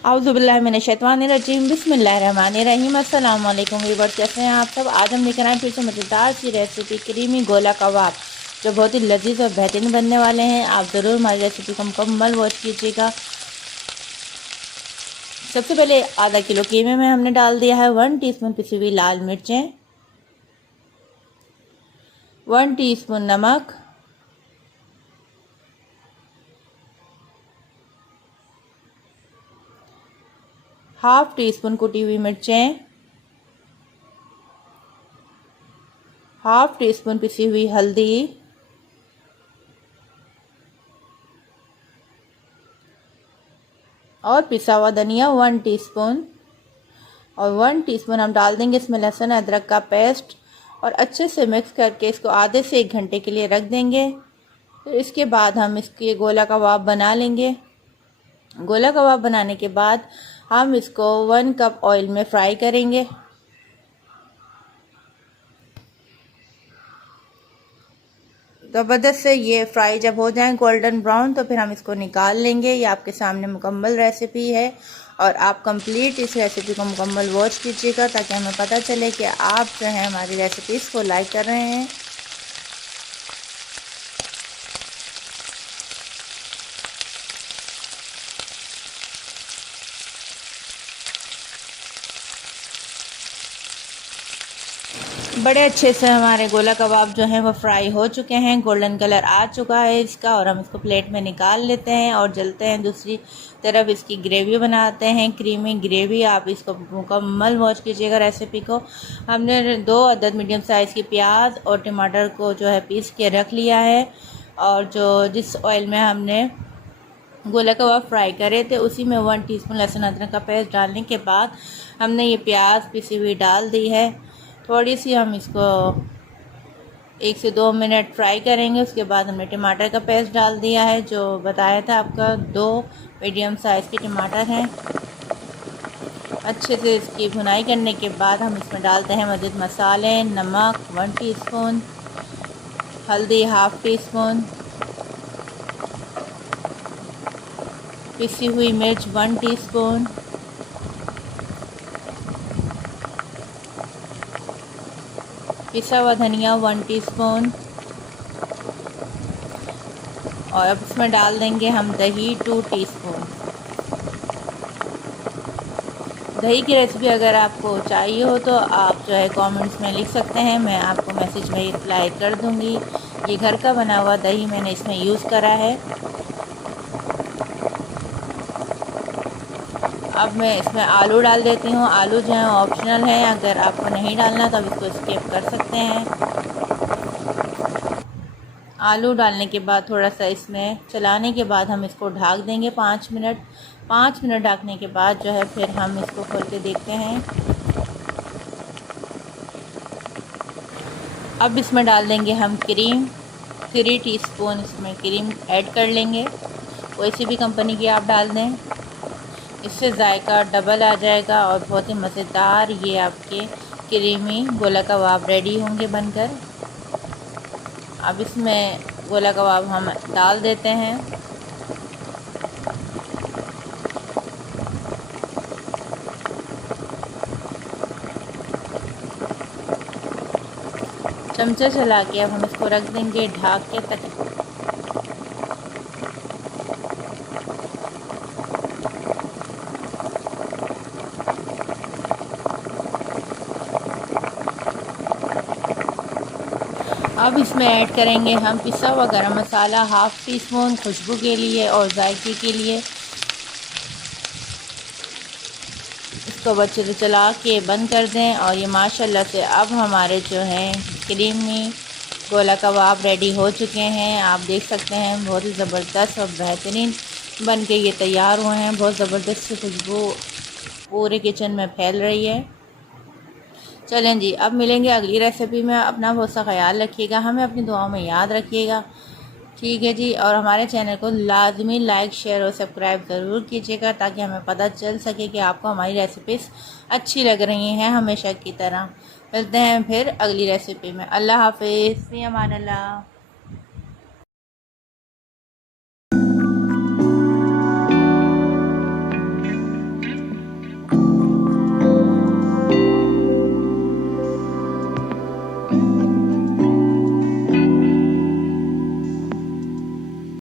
औज़ुबिल्लाहिमिनश्शैतानिर्रजीम बिस्मिल्लाहिर्रहमानिर्रहीम। अस्सलाम वालेकुम व्यूअर्स, कैसे हैं आप सब। आज हम लेकर आए फिर से मज़ेदार सी रेसिपी क्रीमी गोला कबाब, जो बहुत ही लजीज और बेहतरीन बनने वाले हैं। आप ज़रूर हमारी रेसिपी को मुकम्मल वॉच कीजिएगा। सबसे पहले आधा किलो कीमे में हमने डाल दिया है 1 टीस्पून पिसी हुई लाल मिर्चें, 1 टीस्पून नमक, हाफ टी स्पून कुटी हुई मिर्चें, हाफ टी स्पून पिसी हुई हल्दी, और पिसा हुआ धनिया 1 टीस्पून, और 1 टीस्पून हम डाल देंगे इसमें लहसुन अदरक का पेस्ट, और अच्छे से मिक्स करके इसको आधे से 1 घंटे के लिए रख देंगे। फिर इसके बाद हम इसके गोला कबाब बना लेंगे। गोला कबाब बनाने के बाद हम इसको 1 कप ऑयल में फ्राई करेंगे। ज़बरदस्त से ये फ्राई जब हो जाए गोल्डन ब्राउन, तो फिर हम इसको निकाल लेंगे। ये आपके सामने मुकम्मल रेसिपी है, और आप कंप्लीट इस रेसिपी को मुकम्मल वॉच कीजिएगा ताकि हमें पता चले कि आप जो है हमारी रेसिपीज़ को लाइक कर रहे हैं। बड़े अच्छे से हमारे गोला कबाब जो हैं वो फ्राई हो चुके हैं, गोल्डन कलर आ चुका है इसका, और हम इसको प्लेट में निकाल लेते हैं और जलते हैं। दूसरी तरफ इसकी ग्रेवी बनाते हैं, क्रीमी ग्रेवी। आप इसको मुकम्मल वॉच कीजिएगा रेसिपी को। हमने 2 अदद मीडियम साइज़ की प्याज और टमाटर को जो है पीस के रख लिया है, और जो जिस ऑयल में हमने गोला कबाब फ्राई करे थे उसी में 1 टीस्पून लहसुन अदरक का पेस्ट डालने के बाद हमने ये प्याज पिसी हुई डाल दी है। थोड़ी सी हम इसको 1 से 2 मिनट फ्राई करेंगे। उसके बाद हमने टमाटर का पेस्ट डाल दिया है, जो बताया था आपका 2 मीडियम साइज़ के टमाटर हैं। अच्छे से इसकी भुनाई करने के बाद हम इसमें डालते हैं मज़ीद मसाले। नमक 1 टीस्पून, हल्दी हाफ टी स्पून, पिसी हुई मिर्च 1 टीस्पून, पिसा हुआ धनिया 1 टीस्पून, और अब इसमें डाल देंगे हम दही 2 टीस्पून। दही की रेसिपी अगर आपको चाहिए हो तो आप जो है कमेंट्स में लिख सकते हैं, मैं आपको मैसेज में रिप्लाई कर दूंगी। ये घर का बना हुआ दही मैंने इसमें यूज़ करा है। अब मैं इसमें आलू डाल देती हूँ। आलू जो है ऑप्शनल है, अगर आपको नहीं डालना तो आप इसको स्किप कर सकते हैं। आलू डालने के बाद थोड़ा सा इसमें चलाने के बाद हम इसको ढक देंगे 5 मिनट। 5 मिनट ढकने के बाद जो है फिर हम इसको खोल के देखते हैं। अब इसमें डाल देंगे हम क्रीम, 3 टीस्पून इसमें क्रीम ऐड कर लेंगे। कोई सी भी कंपनी की आप डाल दें, इससे जायका डबल आ जाएगा और बहुत ही मज़ेदार ये आपके क्रीमी गोला कबाब रेडी होंगे बनकर। अब इसमें गोला कबाब हम डाल देते हैं। चमचा चला के अब हम इसको रख देंगे ढक के तक। अब इसमें ऐड करेंगे हम पिसा हुआ गरम मसाला हाफ टी स्पून खुशबू के लिए और जायके के लिए। इसको अच्छे से चला के बंद कर दें, और ये माशाल्लाह से अब हमारे जो हैं क्रीमी गोला कबाब रेडी हो चुके हैं। आप देख सकते हैं बहुत ही ज़बरदस्त और बेहतरीन बन के ये तैयार हुए हैं। बहुत ज़बरदस्त सी खुशबू पूरे किचन में फैल रही है। चलें जी, अब मिलेंगे अगली रेसिपी में। अपना बहुत सा ख्याल रखिएगा, हमें अपनी दुआओं में याद रखिएगा। ठीक है जी, और हमारे चैनल को लाजमी लाइक शेयर और सब्सक्राइब ज़रूर कीजिएगा ताकि हमें पता चल सके कि आपको हमारी रेसिपीज़ अच्छी लग रही हैं हमेशा की तरह। मिलते हैं फिर अगली रेसिपी में। अल्लाह हाफिज़, फ़ी अमान अल्लाह।